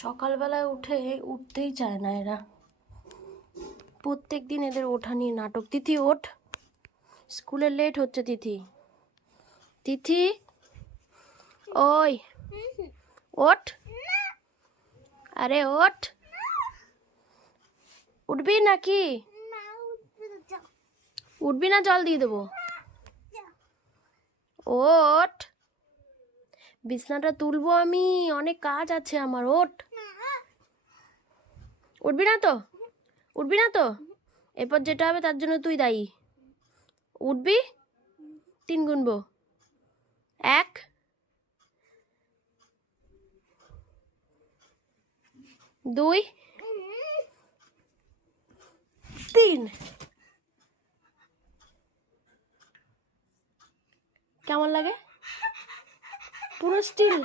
সকালবেলায় উঠতেই চায় না এরা। প্রত্যেক দিন এদের ওঠা নিয়ে নাটক। তিথি ওঠ, স্কুলে লেট হচ্ছে। তিথি, তিথি, ওই ওঠ, আরে ওঠ। উঠবি নাকি? উঠবি না? জল দিয়ে দেবো। ওঠ, বিছনাটা তুলবো আমি, অনেক কাজ আছে আমার। ওঠ। উঠবি না তো? উঠবি না তো? এরপর যেটা হবে তার জন্য তুই দায়ী। উঠবি? 3 গুনবো। 1, 2, 3। কেমন লাগে? পুরো স্টিল।